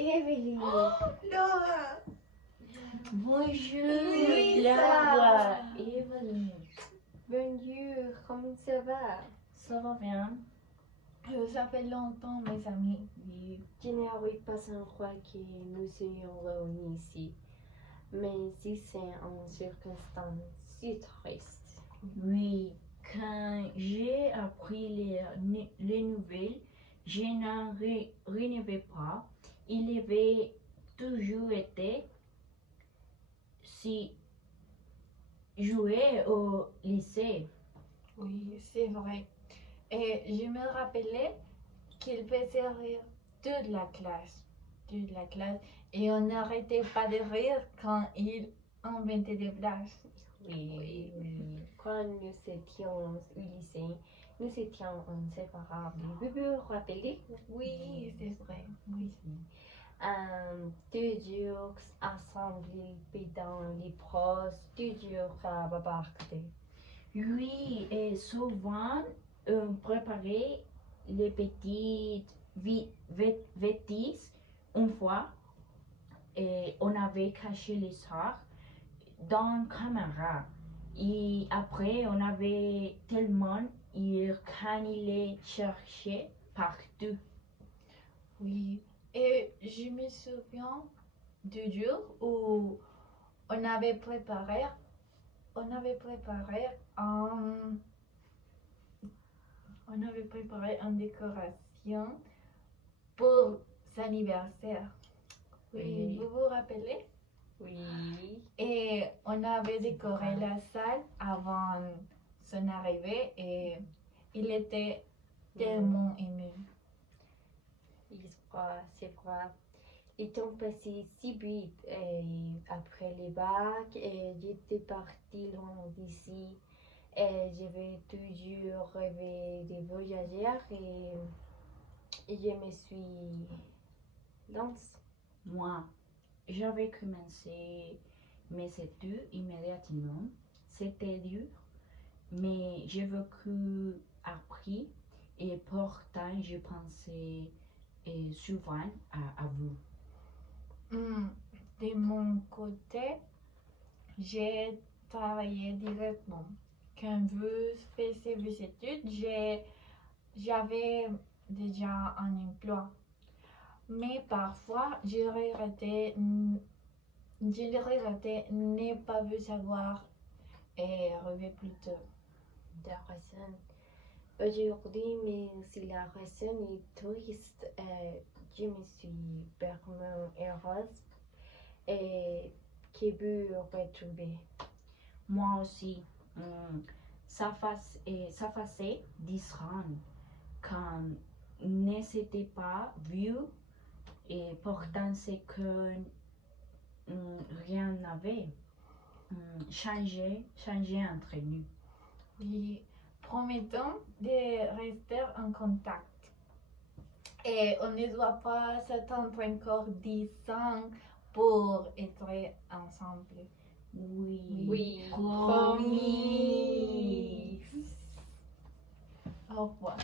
Evelyn. Laura. Bonjour, Oui, Laura. Evelyn. Bonjour, comment ça va? Ça va bien? Ça fait longtemps, mes amis. Oui. Je n'arrive pas à croire que nous soyons réunis ici. Mais ici, c'est une circonstance si triste. Oui, quand j'ai appris les nouvelles, je n'en revenais pas. Il avait toujours été si joué au lycée. Oui, c'est vrai. Et je me rappelais qu'il faisait rire toute la classe. Toute la classe. Et on n'arrêtait pas de rire quand il inventait des blagues. Oui. Quand nous étions au lycée, nous étions inséparables. Vous vous rappelez? Oui, c'est vrai. Oui. Toujours assemblés dans les proches, toujours à bavarder. Oui, et souvent on préparait les petites bêtises. Une fois, et on avait caché les sorts dans la caméra. Et après, on avait tellement rire quand il les cherchait partout. Oui. Et je me souviens du jour où on avait préparé, un, on avait préparé une décoration pour son anniversaire. Oui, vous vous rappelez? Oui. Et on avait décoré la salle avant son arrivée et il était tellement ému. C'est vrai. Le temps passait si vite et après les bacs et j'étais partie loin d'ici et j'avais toujours rêvé de voyager et je me suis lancée. Moi, j'avais commencé mes études immédiatement. C'était dur, mais j'ai vécu appris et pourtant je pensais souvent à vous. De mon côté, j'ai travaillé directement. Quand vous faisiez vos études, j'avais déjà un emploi. Mais parfois, je regrettais ne pas vous savoir et rêver plus tôt. De raison. Aujourd'hui, mais si la raison est triste, je me suis vraiment heureuse et que vous retrouver. Moi aussi, ça faisait 10 ans quand ne s'était pas vu et pourtant c'est que rien n'avait changé entre nous. Oui, promettons de rester en contact. Et on ne doit pas s'attendre encore 10 ans pour être ensemble. Oui, Promis. Au revoir.